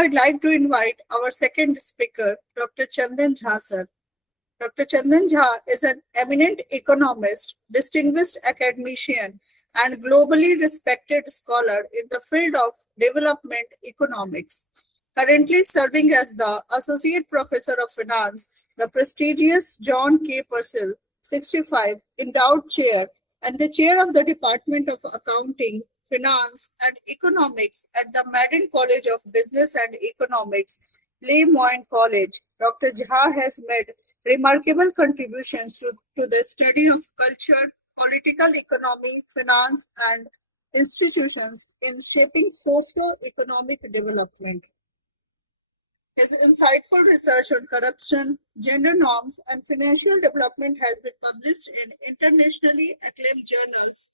I'd like to invite our second speaker, Dr. Chandan Jha sir. Dr. Chandan Jha is an eminent economist, distinguished academician, and globally respected scholar in the field of development economics. Currently serving as the Associate Professor of Finance, the prestigious John K. Purcell 65 Endowed Chair, and the Chair of the Department of Accounting, Finance, and Economics at the Madden College of Business and Economics, Moyne College. Dr. Jha has made remarkable contributions to the study of culture, political economy, finance, and institutions in shaping socio-economic development. His insightful research on corruption, gender norms, and financial development has been published in internationally acclaimed journals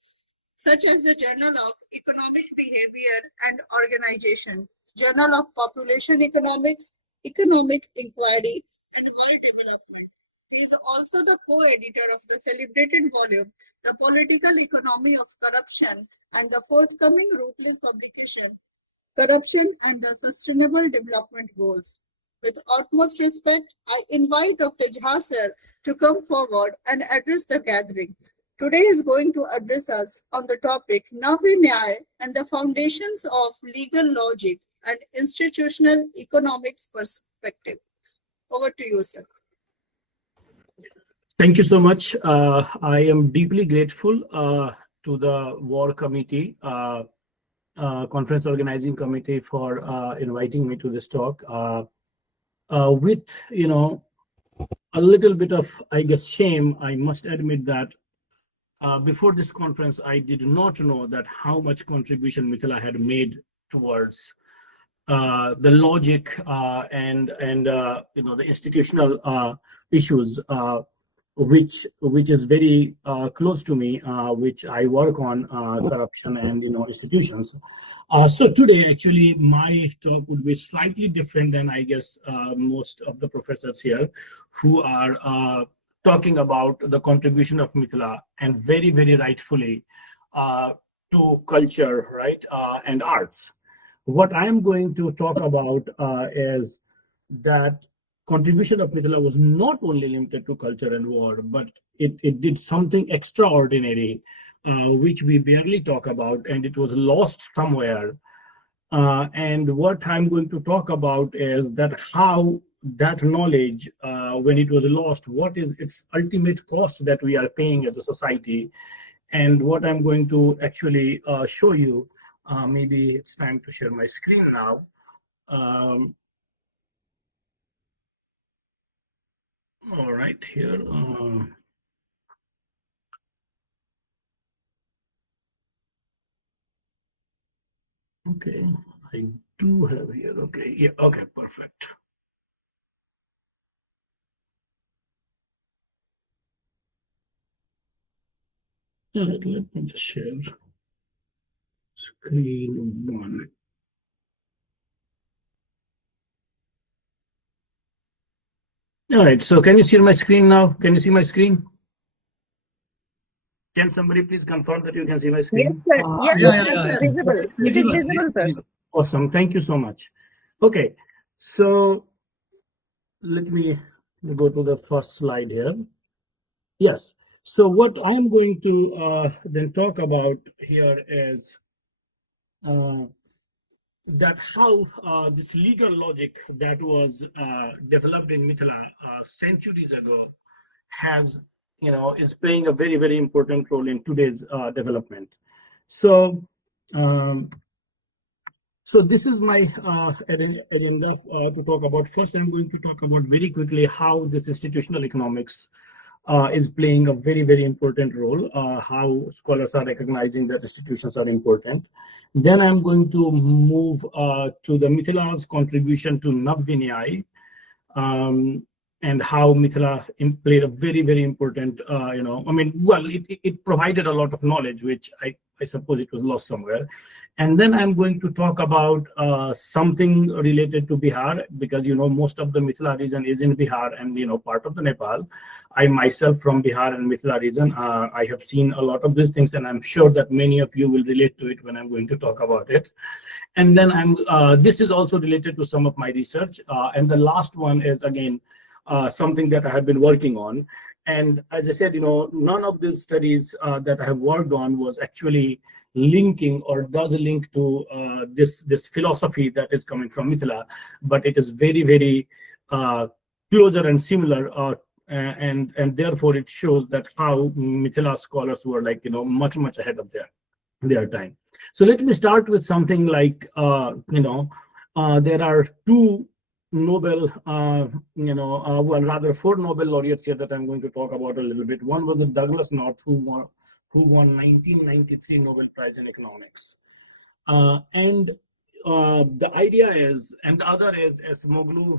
such as the Journal of Economic Behavior and Organization, Journal of Population Economics, Economic Inquiry, and World Development. He is also the co-editor of the celebrated volume, The Political Economy of Corruption, and the forthcoming Rootless publication, Corruption and the Sustainable Development Goals. With utmost respect, I invite Dr. Jha sir to come forward and address the gathering. Today he is going to address us on the topic Navya-Nyaya and the foundations of legal logic and institutional economics perspective. Over to you, sir. Thank you so much. I am deeply grateful to the WAAR committee, conference organizing committee, for inviting me to this talk. With a little bit of, I guess, shame, I must admit that before this conference, I did not know that how much contribution Mithila had made towards the logic and the institutional issues, which is very close to me, which I work on, corruption and institutions. So today, actually, my talk would be slightly different than, I guess, most of the professors here who are talking about the contribution of Mithila, and very, very rightfully, to culture, right, and arts. What I am going to talk about is that contribution of Mithila was not only limited to culture and war, but it did something extraordinary, which we barely talk about, and it was lost somewhere. And what I'm going to talk about is that how that knowledge, when it was lost, what is its ultimate cost that we are paying as a society. And what I'm going to actually show you, maybe it's time to share my screen now. All right, here. Okay, I do have here. Okay, yeah, okay, perfect. All right, let me just share screen one. All right, so can you see my screen now? Can you see my screen? Can somebody please confirm that you can see my screen? Yes, sir. Yes, visible. It is visible, sir. Awesome, thank you so much. Okay, so let me go to the first slide here. Yes, so what I'm going to then talk about here is that how this legal logic that was developed in Mithila centuries ago has, is playing a very, very important role in today's development. So, so this is my agenda to talk about. First, I'm going to talk about very quickly how this institutional economics is playing a very, very important role, how scholars are recognizing that institutions are important. Then I'm going to move to the Mithila's contribution to Navya-Nyaya, and how Mithila played a very, very important, it provided a lot of knowledge, which I suppose it was lost somewhere. And then I'm going to talk about something related to Bihar, because most of the Mithila region is in Bihar and part of the Nepal. I myself from Bihar and Mithila region, I have seen a lot of these things, and I'm sure that many of you will relate to it when I'm going to talk about it. And then this is also related to some of my research. And the last one is again something that I have been working on. And as I said, none of these studies that I have worked on was actually linking or does a link to this philosophy that is coming from Mithila, but it is very, very closer and similar, and therefore it shows that how Mithila scholars were much ahead of their time. So let me start with something like there are two Nobel, well, rather four Nobel laureates here that I'm going to talk about a little bit. One was the Douglas North, who won 1993 Nobel Prize in Economics. And the idea is, and the other is Moglu,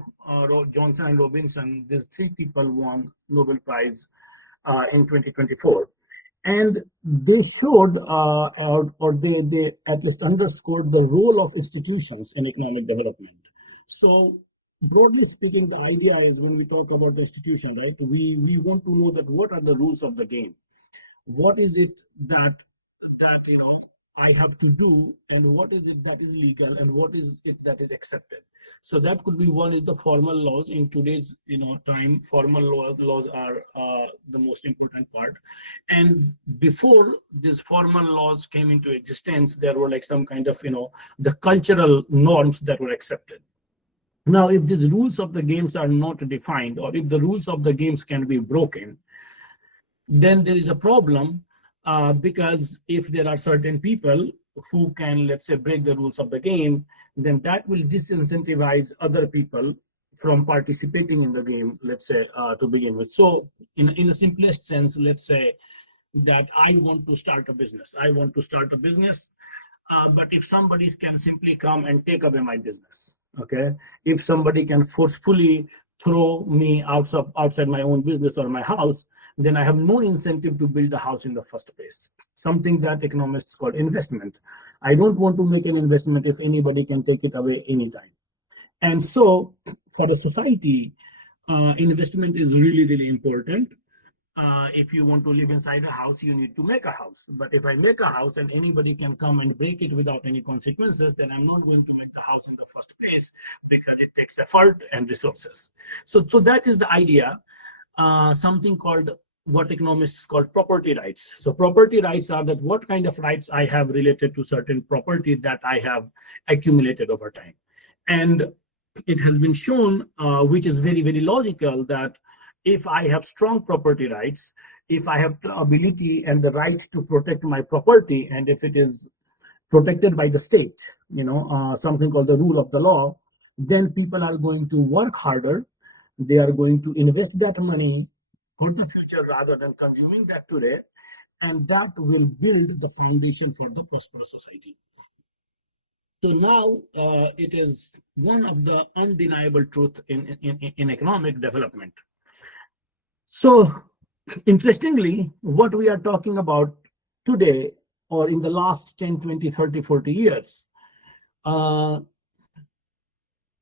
Johnson, and Robinson. These three people won Nobel Prize in 2024. And they showed, or they at least underscored the role of institutions in economic development. So broadly speaking, the idea is when we talk about the institution, right, we want to know that what are the rules of the game? What is it that I have to do, and what is it that is legal, and what is it that is accepted? So that could be one is the formal laws. In today's time, formal laws are the most important part. And before these formal laws came into existence, there were like some kind of the cultural norms that were accepted. Now, if these rules of the games are not defined, or if the rules of the games can be broken, then there is a problem, because if there are certain people who can, let's say, break the rules of the game, then that will disincentivize other people from participating in the game, let's say, to begin with. So in the simplest sense, let's say that I want to start a business. But if somebody can simply come and take away my business, okay? If somebody can forcefully throw me outside my own business or my house, then I have no incentive to build a house in the first place. Something that economists call investment. I don't want to make an investment if anybody can take it away anytime. And so for the society, investment is really, really important. If you want to live inside a house, you need to make a house. But if I make a house and anybody can come and break it without any consequences, then I'm not going to make the house in the first place, because it takes effort and resources. So that is the idea. Something called, what economists call, property rights. So property rights are that what kind of rights I have related to certain property that I have accumulated over time. And it has been shown, which is very, very logical, that if I have strong property rights, if I have the ability and the right to protect my property, and if it is protected by the state, something called the rule of the law, then people are going to work harder. They are going to invest that money for the future rather than consuming that today, and that will build the foundation for the prosperous society. So now it is one of the undeniable truths in economic development. So interestingly, what we are talking about today, or in the last 10, 20, 30, 40 years,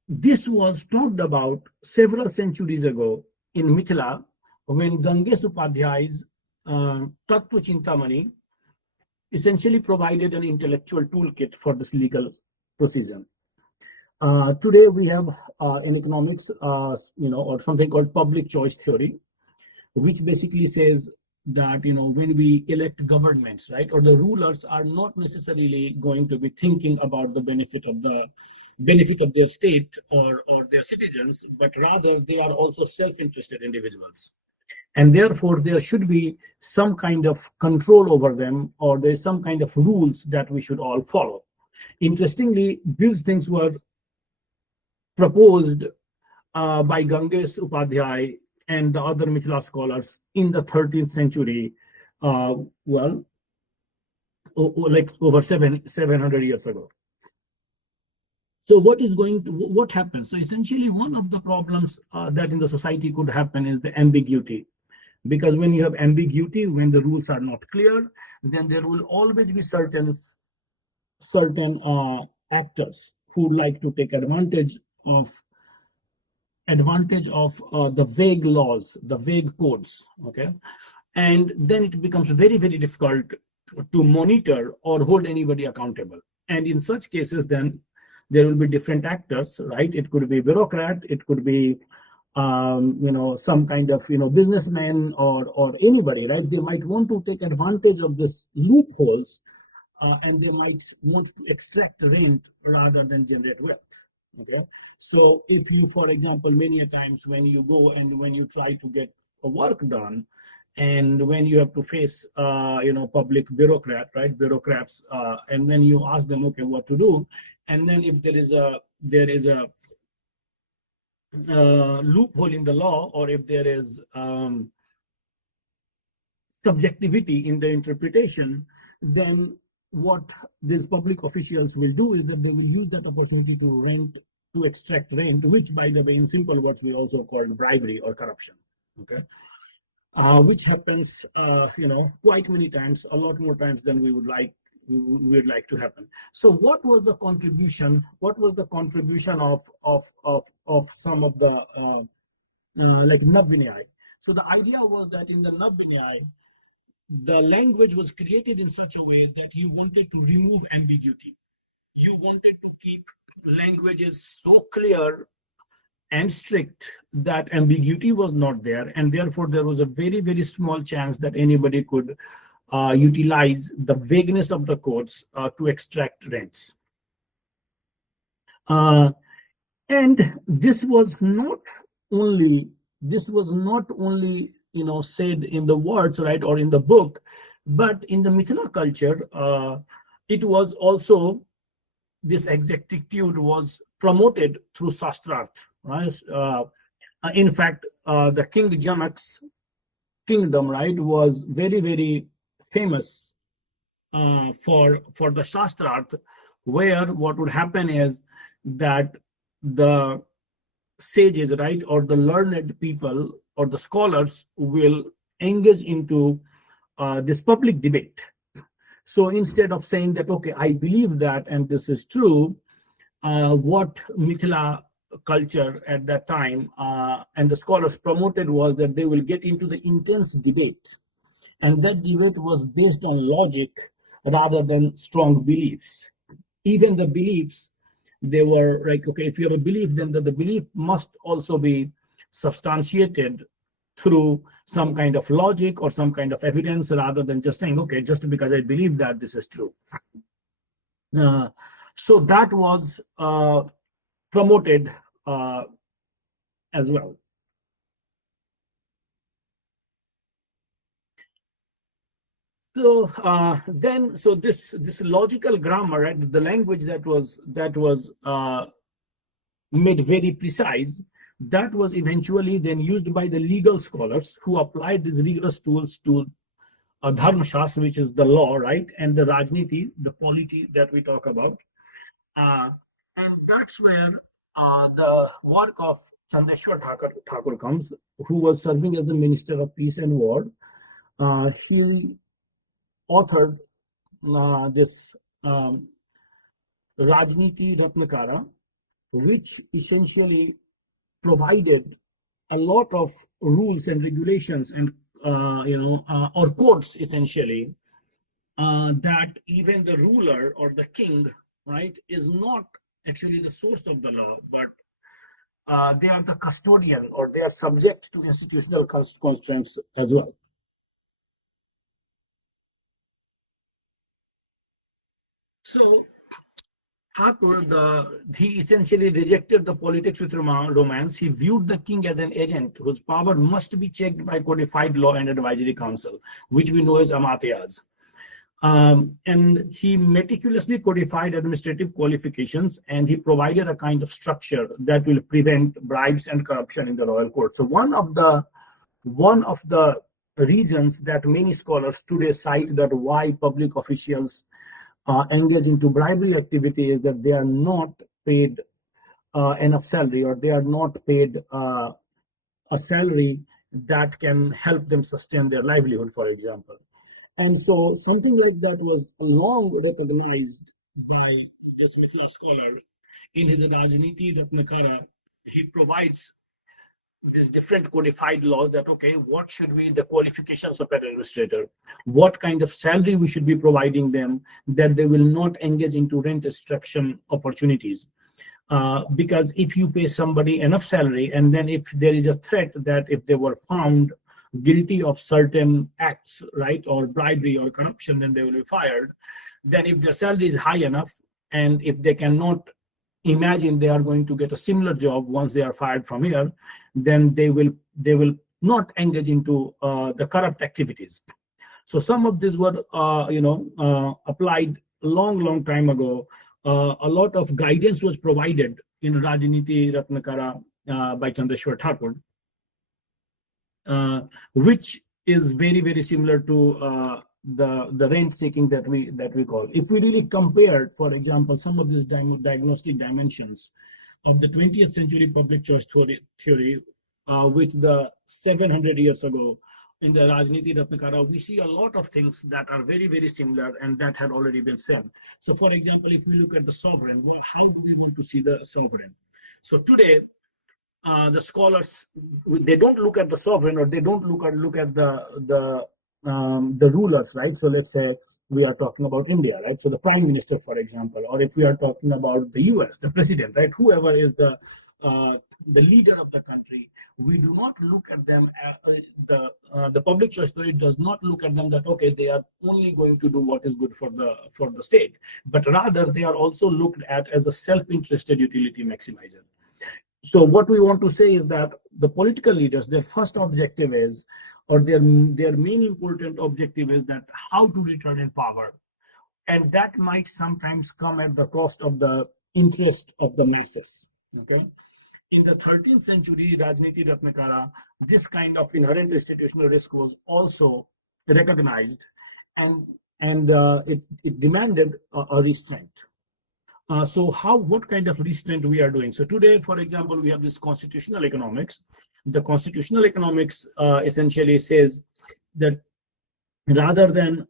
this was talked about several centuries ago in Mithila, when Ganges Upadhyay's Tattva Chintamani essentially provided an intellectual toolkit for this legal procedure. Today we have in economics, or something called public choice theory, which basically says that when we elect governments, right, or the rulers are not necessarily going to be thinking about the benefit of their state or their citizens, but rather they are also self-interested individuals, and therefore there should be some kind of control over them, or there's some kind of rules that we should all follow. Interestingly, these things were proposed by Ganges Upadhyay and the other Mithila scholars in the 13th century, like over 700 years ago. So what happens? So essentially, one of the problems that in the society could happen is the ambiguity. Because when you have ambiguity, when the rules are not clear, then there will always be certain certain actors who like to take of the vague laws, the vague codes. Okay, and then it becomes very, very difficult to monitor or hold anybody accountable. And in such cases, then there will be different actors, right? It could be bureaucrat, it could be some kind of businessman or anybody, right? They might want to take advantage of this loopholes, and they might want to extract rent rather than generate wealth. Okay, so if you, for example, many a times when you go and when you try to get a work done, and when you have to face public bureaucrats, and then you ask them, okay, what to do, and then if there is a loophole in the law, or if there is subjectivity in the interpretation, then what these public officials will do is that they will use that opportunity to extract rent, which, by the way, in simple words, we also call bribery or corruption. Okay, which happens, quite many times, a lot more times than we would like to happen. So, what was the contribution? What was the contribution of some of the like Navya-Nyaya? So, the idea was that in the Navya-Nyaya, the language was created in such a way that you wanted to remove ambiguity. You wanted to keep languages so clear and strict that ambiguity was not there, and therefore there was a very, very small chance that anybody could utilize the vagueness of the codes to extract rents. Uh, and this was not only said in the words, right, or in the book, but in the Mithila culture, it was also, this exactitude was promoted through Sastrarth, right? In fact, the King Janak's kingdom, right, was very, very famous for the Shastrarth, where what would happen is that the sages, right, or the learned people or the scholars will engage into this public debate. So instead of saying that, okay, I believe that and this is true, what Mithila culture at that time and the scholars promoted was that they will get into the intense debate. And that debate was based on logic rather than strong beliefs. Even the beliefs, they were like, okay, if you have a belief, then the belief must also be substantiated through some kind of logic or some kind of evidence, rather than just saying, okay, just because I believe that, this is true. So that was promoted as well. So so this logical grammar, right, the language that was made very precise, that was eventually then used by the legal scholars, who applied these rigorous tools to Dharma Shastra, which is the law, right, and the Rajniti, the polity that we talk about. And that's where the work of Chandeshwar Thakur comes, who was serving as the Minister of Peace and War. He authored this Rajniti Ratnakara, which essentially provided a lot of rules and regulations and or codes, essentially, that even the ruler or the king, right, is not actually the source of the law, but they are the custodian, or they are subject to institutional constraints as well. So Thakur, he essentially rejected the politics with romance. He viewed the king as an agent whose power must be checked by codified law and advisory council, which we know as amatyas. And he meticulously codified administrative qualifications, and he provided a kind of structure that will prevent bribes and corruption in the royal court. So one of the reasons that many scholars today cite that why public officials engage into bribery activity is that they are not paid enough salary, or they are not paid a salary that can help them sustain their livelihood, for example. And so something like that was long recognized by this Mithila scholar. In his Rajniti Ratnakara, he provides these different codified laws that, okay, what should be the qualifications of an administrator, what kind of salary we should be providing them, that they will not engage into rent extraction opportunities. Because if you pay somebody enough salary, and then if there is a threat that if they were found guilty of certain acts, right, or bribery or corruption, then they will be fired. Then if their salary is high enough, and if they cannot imagine they are going to get a similar job once they are fired from here, then they will not engage into the corrupt activities. So some of these were applied long time ago. A lot of guidance was provided in Rajniti Ratnakara by Chandrashwar Thakur, which is very similar to the rent seeking that we call. If we really compared, for example, some of these diagnostic dimensions of the 20th century public choice theory with the 700 years ago in the Rajniti Ratnakara, we see a lot of things that are very similar and that had already been said. So, for example, if we look at the sovereign, well, how do we want to see the sovereign? So today, the scholars, they don't look at the sovereign, or they don't look at the rulers, right? So let's say we are talking about India, right? So the prime minister, for example, or if we are talking about the US, the president, right? Whoever is the leader of the country, we do not look at them. The public choice theory does not look at them that, okay, they are only going to do what is good for the state, but rather they are also looked at as a self-interested utility maximizer. So what we want to say is that the political leaders, their first objective is, or their main important objective is that how to return in power. And that might sometimes come at the cost of the interest of the masses. Okay. In the 13th century, Rajniti Ratnakara, this kind of inherent institutional risk was also recognized, and it demanded a restraint. So what kind of restraint we are doing? So today, for example, we have this constitutional economics. The constitutional economics essentially says that rather than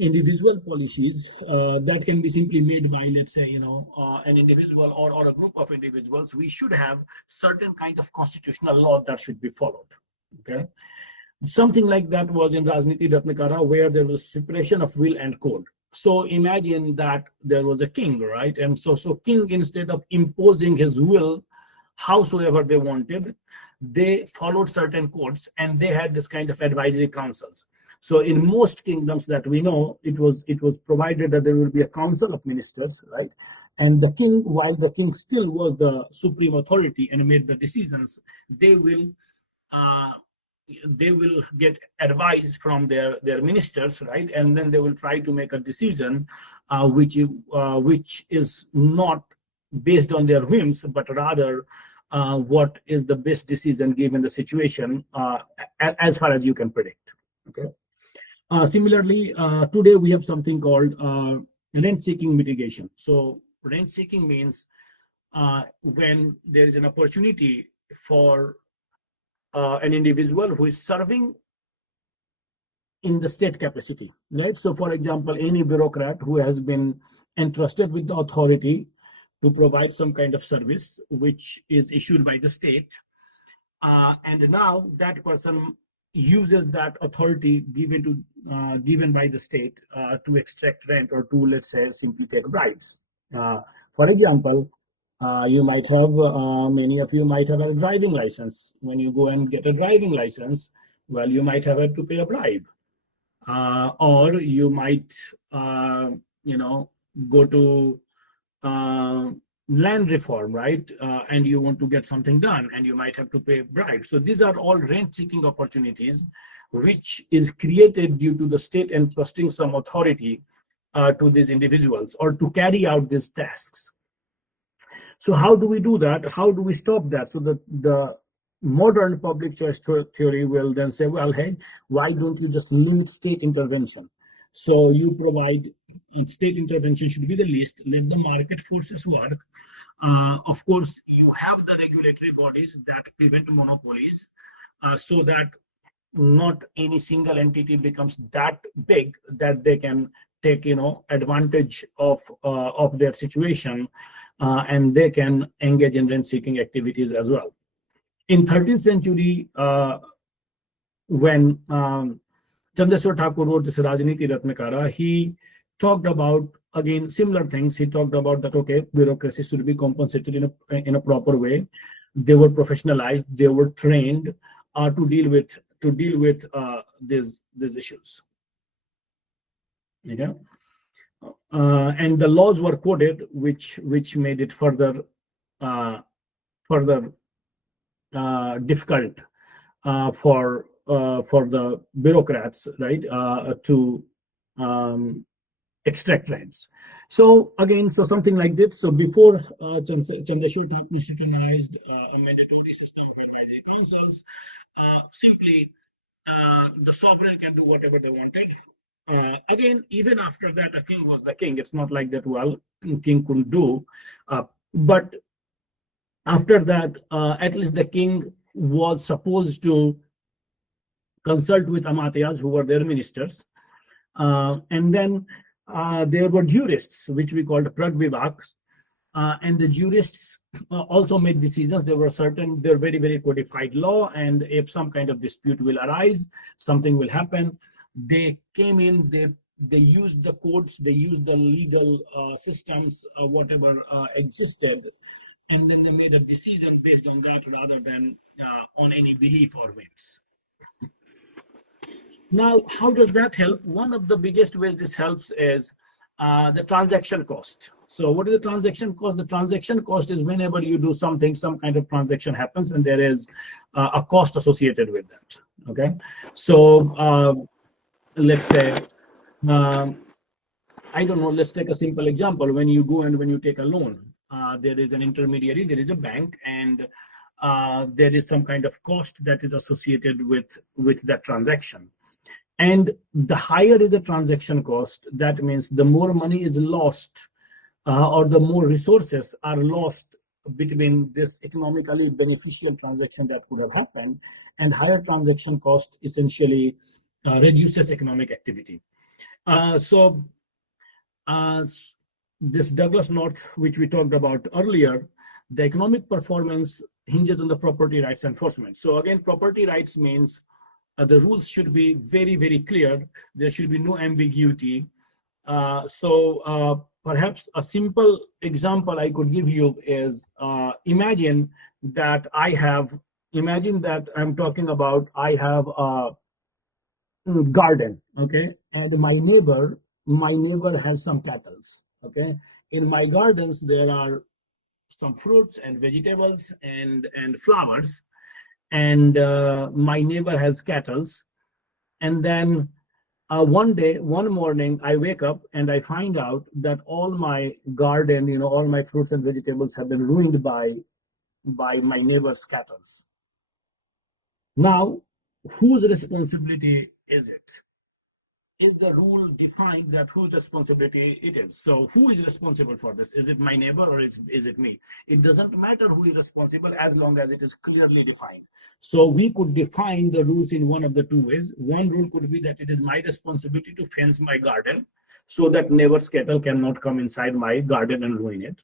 individual policies that can be simply made by, let's say, an individual or a group of individuals, we should have certain kind of constitutional law that should be followed. Okay. Something like that was in Rajniti Ratnakara, where there was separation of will and code. So imagine that there was a king, right? And so king, instead of imposing his will howsoever they wanted, they followed certain codes, and they had this kind of advisory councils. So in most kingdoms that we know, it was provided that there will be a council of ministers, right? And the king, while the king still was the supreme authority and made the decisions, they will get advice from their ministers, right? And then they will try to make a decision which is not based on their whims, but rather what is the best decision given the situation, as far as you can predict. Okay. Similarly, today we have something called rent-seeking mitigation. So rent-seeking means when there is an opportunity for an individual who is serving in the state capacity, right? So, for example, any bureaucrat who has been entrusted with the authority to provide some kind of service which is issued by the state, and now that person uses that authority given by the state to extract rent, or to, let's say, simply take bribes. For example, you might have, many of you might have a driving license. When you go and get a driving license, well, you might have had to pay a bribe, or you might, go to land reform, right? And you want to get something done, and you might have to pay bribes. So these are all rent-seeking opportunities, which is created due to the state entrusting some authority to these individuals, or to carry out these tasks. So how do we do that? How do we stop that? So the modern public choice theory will then say, well, hey, why don't you just limit state intervention? So you provide state intervention should be the least, let the market forces work. Of course, you have the regulatory bodies that prevent monopolies, so that not any single entity becomes that big that they can take advantage of their situation, and they can engage in rent-seeking activities as well. In 13th century, when Chandeshwar Thakur wrote this Rajniti Ratnakara, he talked about, again, similar things. He talked about that, okay, bureaucracy should be compensated in a proper way. They were professionalized, they were trained to deal with these issues. And the laws were coded, which made it further difficult for the bureaucrats, right, to extract rents. So again, something like this. So before Chandeshwar Thakur institutionalized a mandatory system of advisory councils, simply the sovereign can do whatever they wanted. Again, even after that, a king was the king. It's not like that, well, king couldn't do. But after that, at least the king was supposed to consult with amatyas, who were their ministers. And then there were jurists, which we called pragbivaks. And the jurists also made decisions. They're very, very codified law. And if some kind of dispute will arise, something will happen. They came in, they used the courts, they used the legal systems, whatever existed, and then they made a decision based on that rather than on any belief or whims. Now, how does that help? One of the biggest ways this helps is the transaction cost. So what is the transaction cost? The transaction cost is whenever you do something, some kind of transaction happens, and there is a cost associated with that. Okay, so let's say, I don't know, let's take a simple example. When you go and when you take a loan, there is an intermediary, there is a bank, and there is some kind of cost that is associated with that transaction. And the higher is the transaction cost, that means the more money is lost, or the more resources are lost between this economically beneficial transaction that could have happened, and higher transaction cost essentially reduces economic activity. So this Douglas North, which we talked about earlier, the economic performance hinges on the property rights enforcement. So again, property rights means the rules should be very, very clear. There should be no ambiguity. So perhaps a simple example I could give you is, imagine that I'm talking about, I have a garden, okay, and my neighbor has some cattle, okay. In my gardens there are some fruits and vegetables and flowers, and my neighbor has cattle. And then one morning I wake up and I find out that all my garden, all my fruits and vegetables have been ruined by my neighbor's cattle. Now, whose responsibility is it? Is the rule defined that whose responsibility it is? So who is responsible for this? Is it my neighbor or is it me? It doesn't matter who is responsible as long as it is clearly defined. So we could define the rules in one of the two ways. One rule could be that it is my responsibility to fence my garden so that neighbor's cattle cannot come inside my garden and ruin it.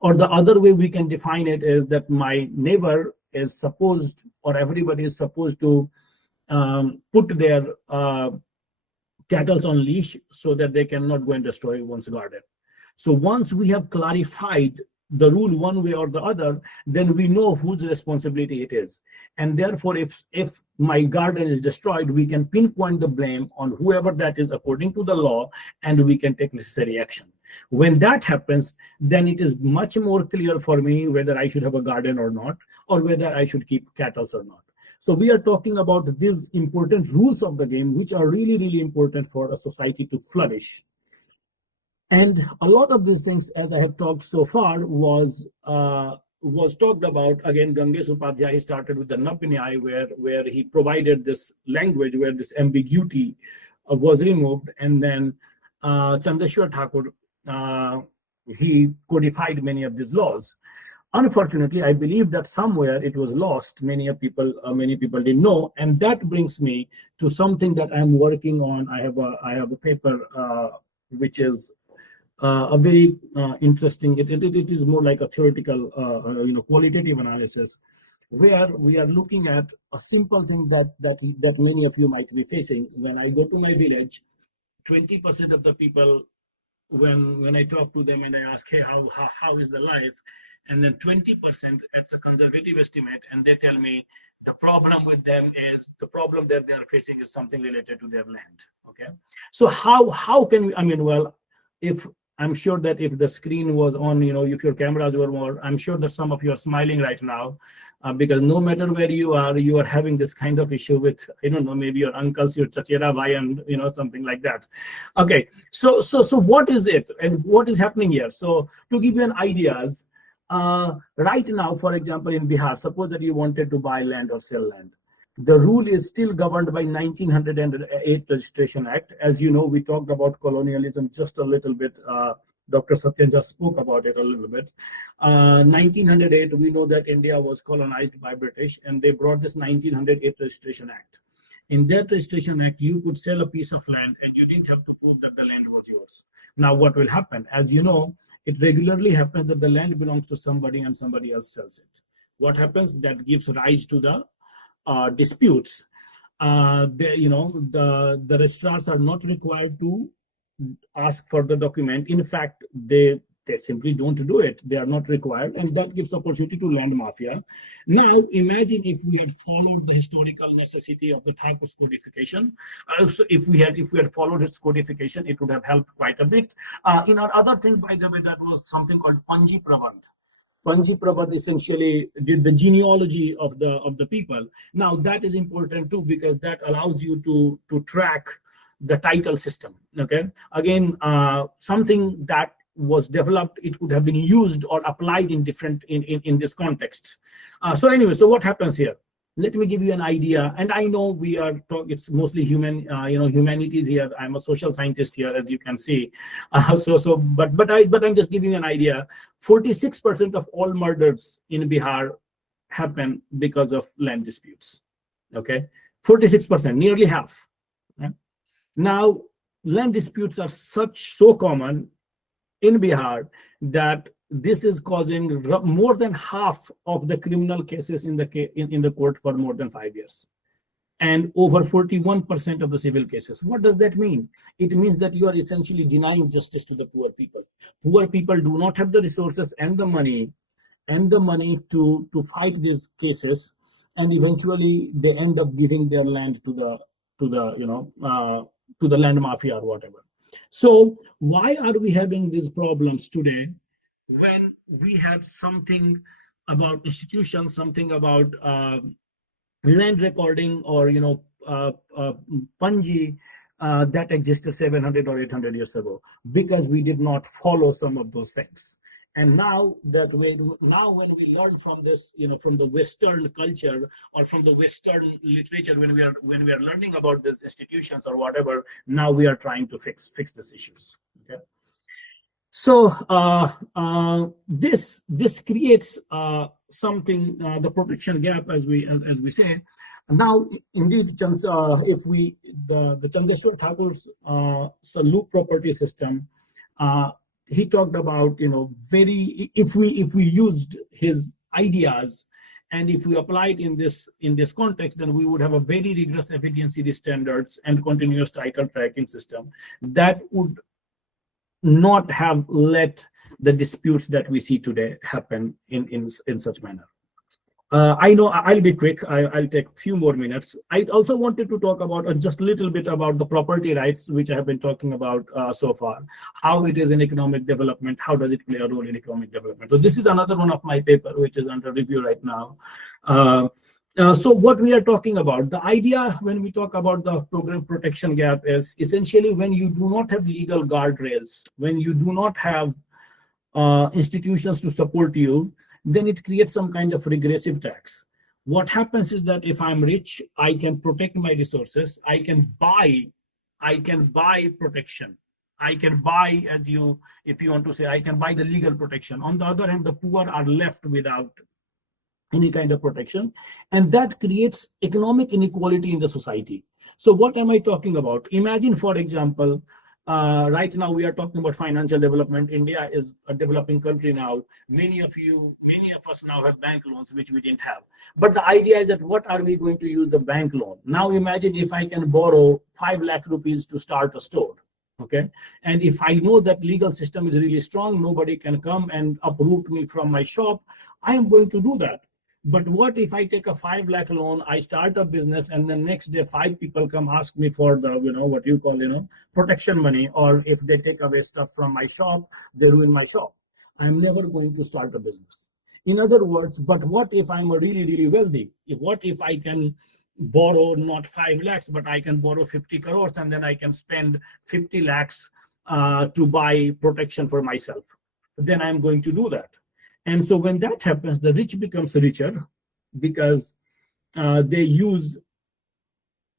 Or the other way we can define it is that my neighbor is supposed, or everybody is supposed to put their cattle on leash so that they cannot go and destroy one's garden. So once we have clarified the rule one way or the other, then we know whose responsibility it is. And therefore, if my garden is destroyed, we can pinpoint the blame on whoever that is according to the law, and we can take necessary action. When that happens, then it is much more clear for me whether I should have a garden or not, or whether I should keep cattle or not. So we are talking about these important rules of the game, which are really, really important for a society to flourish. And a lot of these things, as I have talked so far, was talked about. Again, Gangesh Upadhyay started with the Navya-Nyaya, where he provided this language where this ambiguity was removed, and then Chandeshwar Thakur, he codified many of these laws. Unfortunately, I believe that somewhere it was lost. Many people didn't know, and that brings me to something that I'm working on. I have a paper which is a very interesting. It is more like a theoretical, qualitative analysis, where we are looking at a simple thing that many of you might be facing. When I go to my village, 20% of the people, when I talk to them and I ask, hey, how is the life? And then 20%, it's a conservative estimate, and they tell me the problem with them is the problem that they are facing is something related to their land. Okay. So how can we, I mean, well, if I'm sure that if the screen was on, if your cameras were more, I'm sure that some of you are smiling right now, because no matter where you are having this kind of issue with, I don't know, maybe your uncles, your chachera bhai, and something like that. Okay, so what is it and what is happening here? So to give you an ideas, right now, for example, in Bihar, suppose that you wanted to buy land or sell land. The rule is still governed by 1908 Registration Act. As you know, we talked about colonialism just a little bit. Dr. Satyan just spoke about it a little bit. 1908, we know that India was colonized by British, and they brought this 1908 Registration Act. In that Registration Act, you could sell a piece of land and you didn't have to prove that the land was yours. Now, what will happen? As you know, it regularly happens that the land belongs to somebody and somebody else sells it. What happens? That gives rise to the disputes. The registrars are not required to ask for the document. In fact, they simply don't do it. They are not required, and that gives opportunity to land mafia. Now, imagine if we had followed the historical necessity of the Thakur's codification. So if we had followed its codification, it would have helped quite a bit. In our other thing, by the way, that was something called Panji Prabandh. Panji Prabandh essentially did the genealogy of the people. Now that is important too, because that allows you to track the title system. Okay, again, something that was developed, it could have been used or applied in different in this context. So anyway, so what happens here? Let me give you an idea. And I know we are talking, it's mostly humanities here. I'm a social scientist here, as you can see. But I'm just giving you an idea. 46% of all murders in Bihar happen because of land disputes. Okay, 46%, nearly half. Okay? Now, land disputes are so common in Bihar that this is causing more than half of the criminal cases in the court for more than 5 years, and over 41% of the civil cases. What does that mean? It means that you are essentially denying justice to the poor people. Poor people do not have the resources and the money to fight these cases, and eventually they end up giving their land to the land mafia or whatever. So why are we having these problems today when we have something about institutions, something about land recording, or Panji that existed 700 or 800 years ago? Because we did not follow some of those things. And now when we learn from this, from the Western culture or from the Western literature, when we are learning about these institutions or whatever, now we are trying to fix these issues. Okay. So this creates something, the protection gap, as we say. Now, indeed, if the Chandeshwar Thakur's loop property system, he talked about, if we used his ideas and if we applied in this context, then we would have a very rigorous efficiency standards and continuous title tracking system that would not have let the disputes that we see today happen in such manner. I know I'll be quick. I'll take a few more minutes. I also wanted to talk about just a little bit about the property rights, which I have been talking about so far, how it is in economic development, how does it play a role in economic development. So this is another one of my paper, which is under review right now. So what we are talking about, the idea when we talk about the program protection gap is essentially when you do not have legal guardrails, when you do not have institutions to support you, then it creates some kind of regressive tax. What happens is that if I'm rich, I can protect my resources. I can buy protection. I can buy, if you want to say, I can buy the legal protection. On the other hand, the poor are left without any kind of protection, and that creates economic inequality in the society. So what am I talking about? Imagine, for example, right now we are talking about financial development. India is a developing country now. Many of us now have bank loans, which we didn't have. But the idea is that what are we going to use the bank loan? Now imagine if I can borrow 5 lakh rupees to start a store. Okay, and if I know that legal system is really strong, nobody can come and uproot me from my shop, I am going to do that. But what if I take a 5 lakh loan, I start a business, and then next day 5 people come ask me for the, what you call, protection money, or if they take away stuff from my shop, they ruin my shop. I'm never going to start a business. In other words, but what if I'm a really, really wealthy? What if I can borrow not 5 lakhs, but I can borrow 50 crores, and then I can spend 50 lakhs to buy protection for myself? Then I'm going to do that. And so when that happens, the rich becomes richer because they use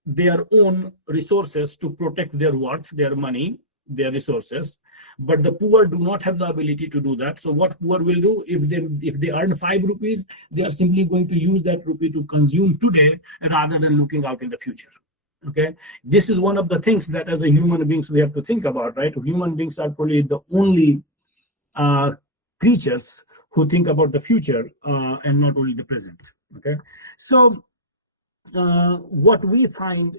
their own resources to protect their worth, their money, their resources. But the poor do not have the ability to do that. So what poor will do, if they earn 5 rupees, they are simply going to use that rupee to consume today rather than looking out in the future. Okay, this is one of the things that as a human beings we have to think about, right? Human beings are probably the only creatures who think about the future and not only the present. Okay, so what we find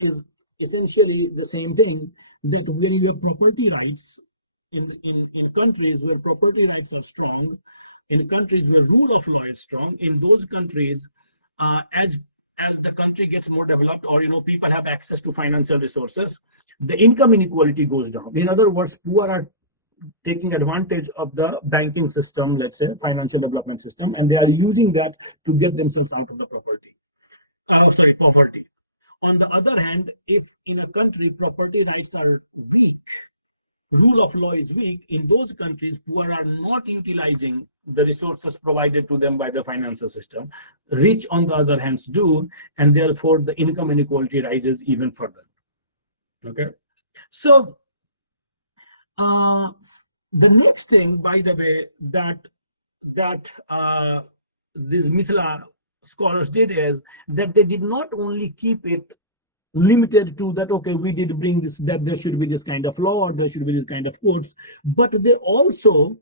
is essentially the same thing, that when you have property rights in countries where property rights are strong, in countries where rule of law is strong, in those countries, as the country gets more developed, or people have access to financial resources, the income inequality goes down. In other words, poor are taking advantage of the banking system, let's say financial development system, and they are using that to get themselves out of the poverty. On the other hand, if in a country property rights are weak, rule of law is weak, in those countries poor are not utilizing the resources provided to them by the financial system. Rich, on the other hand, do, and therefore the income inequality rises even further. Okay, so the next thing, by the way, that these Mithila scholars did is that they did not only keep it limited to that, okay, we did bring this, that there should be this kind of law or there should be this kind of courts, but they also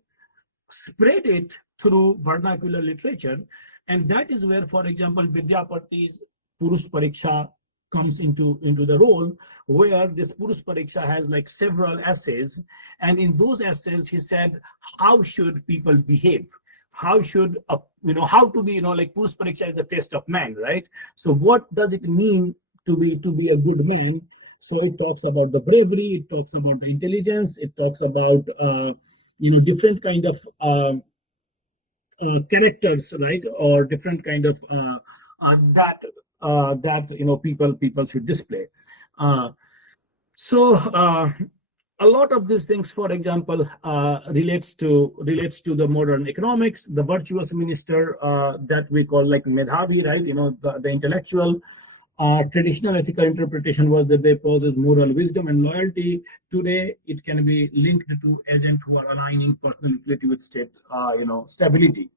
spread it through vernacular literature. And that is where, for example, Vidyapati's Purush Pariksha comes into the role, where this Purush Pariksha has like several essays, and in those essays he said, how should people behave? How should how to be, like Purush Pariksha is the test of man, right? So what does it mean to be a good man? So it talks about the bravery, it talks about the intelligence, it talks about different kind of characters, right, or different kind of that people should display. So a lot of these things, for example, relates to the modern economics. The virtuous minister that we call like Medhavi, right? The intellectual. Traditional ethical interpretation was that they possess moral wisdom and loyalty. Today, it can be linked to agents who are aligning personal utility with state, stability.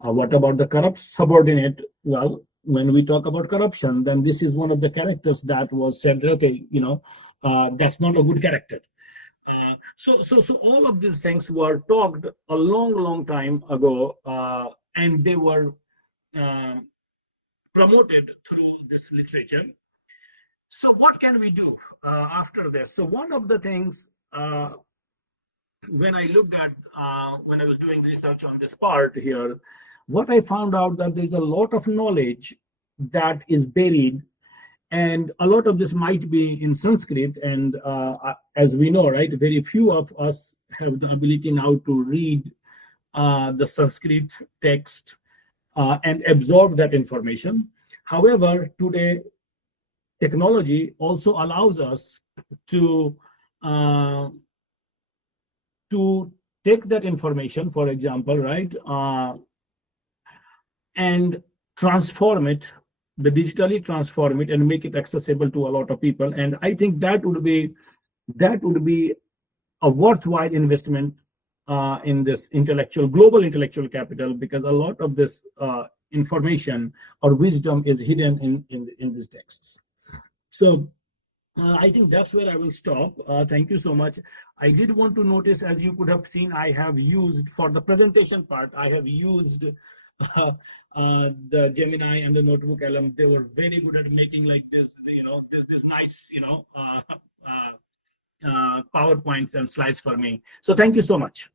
What about the corrupt subordinate? Well, when we talk about corruption, then this is one of the characters that was said, okay, that's not a good character. So all of these things were talked a long time ago, and they were promoted through this literature. So what can we do after this? So one of the things, when I looked at, when I was doing research on this part here, what I found out that there's a lot of knowledge that is buried, and a lot of this might be in Sanskrit, and as we know, right, very few of us have the ability now to read the Sanskrit text and absorb that information. However, today technology also allows us to take that information, for example, right, and transform it, digitally transform it, and make it accessible to a lot of people. And I think that would be a worthwhile investment in this global intellectual capital, because a lot of this information or wisdom is hidden in these texts. So I think that's where I will stop. Thank you so much. I did want to notice, as you could have seen, I have used, for the presentation part, I have used the Gemini and the Notebook LM. They were very good at making like this, this nice, PowerPoints and slides for me. So thank you so much.